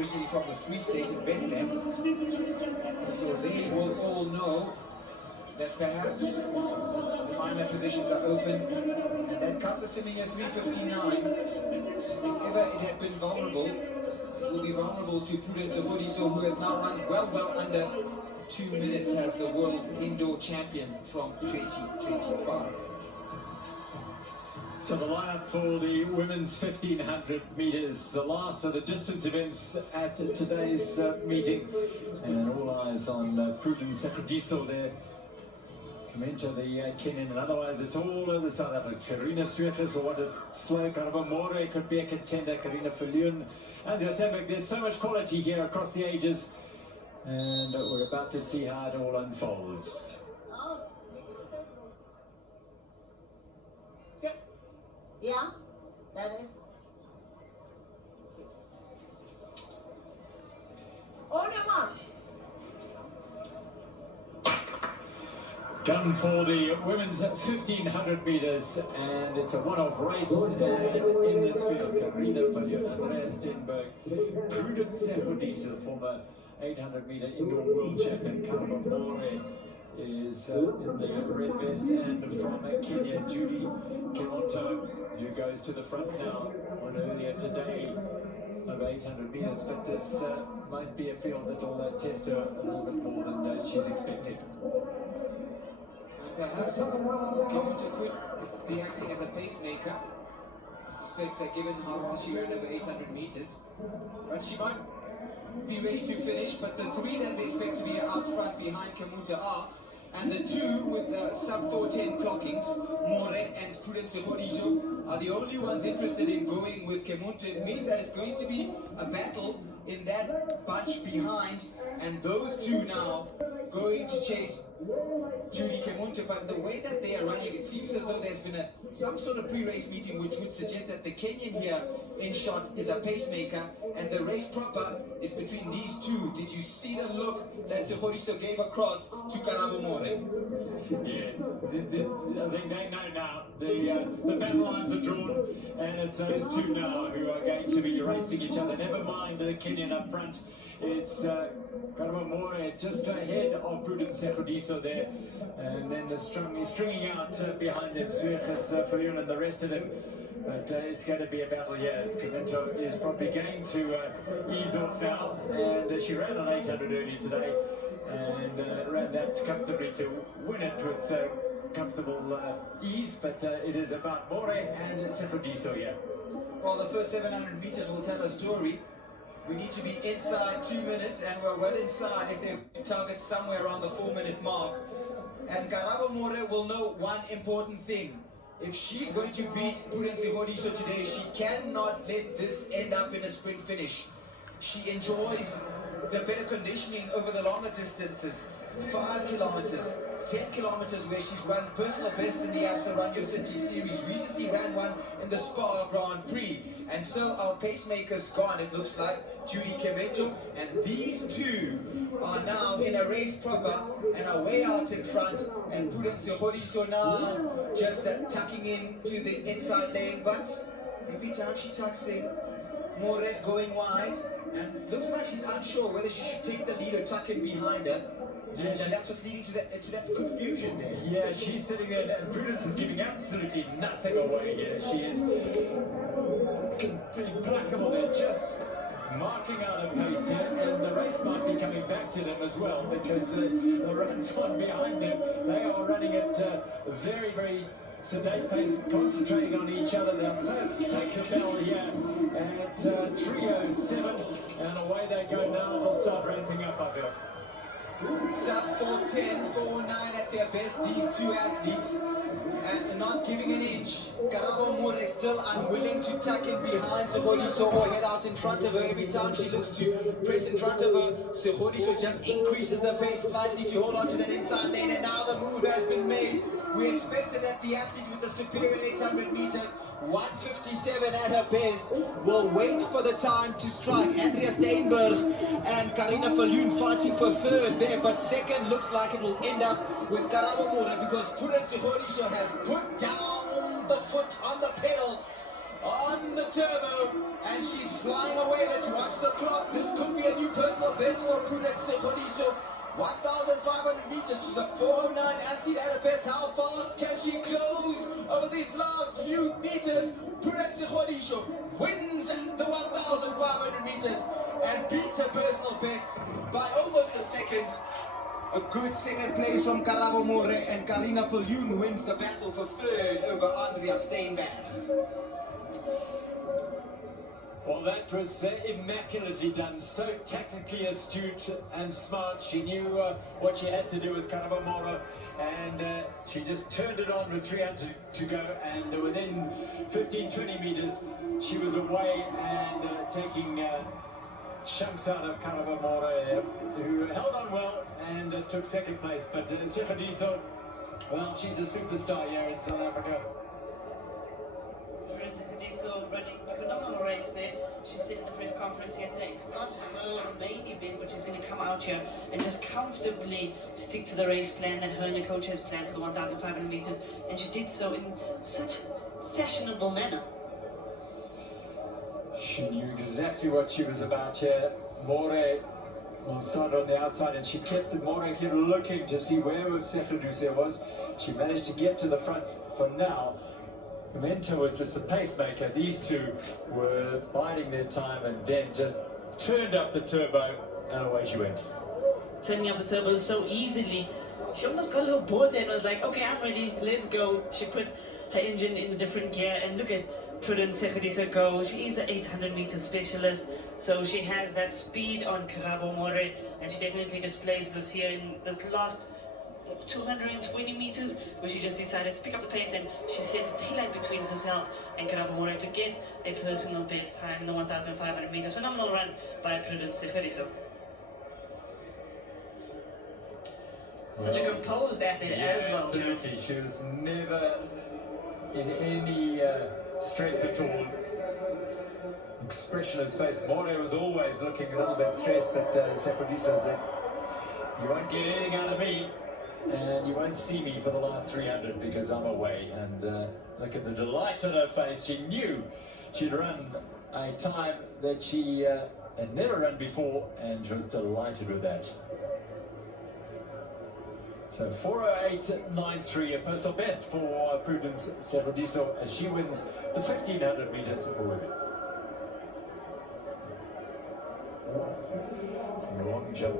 originally from the Free State in Bethlehem. So they will all know that perhaps the minor positions are open, and that Caster Semenya 359, if ever it had been vulnerable, it will be vulnerable to Prudence Sekgodiso, who has now run well under 2 minutes as the world indoor champion from 2025. So the lineup for the women's 1500 meters, the last of the distance events at today's meeting, and all eyes on Prudence Sekgodiso there. Enter the Kenyan, and otherwise it's all over the South Africa. Karina Sueches will want to slow. Karabo More could be a contender. Karina Falun. And there's so much quality here across the ages, and we're about to see how it all unfolds. Yeah, that is. On your marks. Gun for the women's 1500 meters, and it's a one-off race. And in this field, Karina Falun, Andrea Stenberg, Prudence Sekgodiso, former 800-meter indoor world champion, Karabo More is in the red vest, and from Kenya, Judy Kemonto, who goes to the front now. Won earlier today over 800 meters, but this might be a field that will test her a little bit more than she's expected. Perhaps Kemonto could be acting as a pacemaker. I suspect, given how well she ran over 800 meters, but she might be ready to finish. But the three that we expect to be out front behind Kemonto are, and the two with the sub 410 clockings, More and Prudence Sekgodiso, are the only ones interested in going with Kemonto. It means that it's going to be a battle in that bunch behind, and those two now going to chase Judy Kemonto. But the way that they are running, it seems as though there's been some sort of pre-race meeting which would suggest that the Kenyan here in shot is a pacemaker, and the race proper is between these two. Did you see the look that Sekgodiso gave across to Karabo More? Yeah, I think they know now. The battle lines are drawn, and it's those two now who are going to be racing each other. Never mind the Kenyan up front. It's Karabo More just ahead of Prudence Sekgodiso there, and then stringing out behind them Sueches, Falun, and the rest of them. But it's going to be a battle, yes. Kemonto is probably going to ease off now, and she ran on 800 earlier today, and ran that comfortably to win it with comfortable ease. But it is about More and Sekgodiso here. Well, the first 700 meters will tell a story. We need to be inside 2 minutes, and we're well inside if they target somewhere around the 4-minute mark. And Karabo More will know one important thing. If she's going to beat Prudence Sekgodiso today, she cannot let this end up in a sprint finish. She enjoys the better conditioning over the longer distances. 5 kilometers, 10 kilometers, where she's run personal best in the Absa Run Your City series. Recently ran one in the Spa Grand Prix. And so our pacemaker's gone, it looks like, Judy Kemonto, and these two are now in a race proper and are way out in front, and Prudence Sekgodiso now just tucking in to the inside lane. But every time she tucks in, More going wide, and looks like she's unsure whether she should take the lead or tuck in behind her. And that's what's leading to that confusion there. Yeah, she's sitting there, and Prudence is giving absolutely nothing away here. She is implacable there, just marking out a pace here, and the race might be coming back to them as well, because the runs on behind them, they are running at a very, very sedate pace, concentrating on each other. They'll take the bell here at 3:07, and away they go now. It'll start ramping up, I feel. Sub 410, 409 at their best, these two athletes, and not giving an inch. Karabo More is still unwilling to tuck in behind Sekgodiso or head out in front of her. Every time she looks to press in front of her, Sekgodiso just increases the pace slightly to hold on to that inside lane, and now the move has been made. We expected that the athlete with the superior 800 meters, 157 at her best, will wait for the time to strike. Andrea Steinberg and Karina Falun fighting for third there, but second looks like it will end up with Karabo More, because Prudence Sekgodiso has put down the foot on the pedal, on the turbo, and she's flying away. Let's watch the clock. This best for Prudence Sekgodiso. 1,500 meters. She's a 409 athlete at her best. How fast can she close over these last few meters? Prudence Sekgodiso wins the 1,500 meters and beats her personal best by almost a second. A good second place from Karabo More, and Karina Viljoen wins the battle for third over Andrea Steenberg. Well, that was immaculately done, so tactically astute and smart. She knew what she had to do with Karabo More, and she just turned it on with 300 to go, and within 15-20 meters she was away and taking chunks out of Karabo More, who held on well and took second place. But Sekgodiso, well, she's a superstar here in South Africa. Sekgodiso running a phenomenal race there. She said in the press conference yesterday, it's not her main event, but she's going to come out here and just comfortably stick to the race plan that her and the coach has planned for the 1,500 meters, and she did so in such a fashionable manner. She knew exactly what she was about here. More will start on the outside, and she kept More kept looking to see where Sekgodiso was. She managed to get to the front for now. Mento was just the pacemaker. These two were biding their time and then just turned up the turbo, and away she went. Turning up the turbo so easily, she almost got a little bored there and was like, okay, I'm ready, let's go. She put her engine in a different gear, and look at Prudence Sekgodiso go. She is the 800 meter specialist, so she has that speed on Karabo More, and she definitely displays this here in this last 220 meters, where she just decided to pick up the pace, and she set daylight between herself and Karabo More to get a personal best time in the 1,500 meters. Phenomenal run by Prudence Sekgodiso. Such a composed athlete as well. Absolutely, she was never in any stress at all. Expressionless face. More was always looking a little bit stressed, but Sekgodiso said, "You won't get anything out of me, and you won't see me for the last 300 because I'm away." And look at the delight on her face. She knew she'd run a time that she had never run before, and she was delighted with that. So 4:08.93, a personal best for Prudence Sekgodiso as she wins the 1,500 meters for women.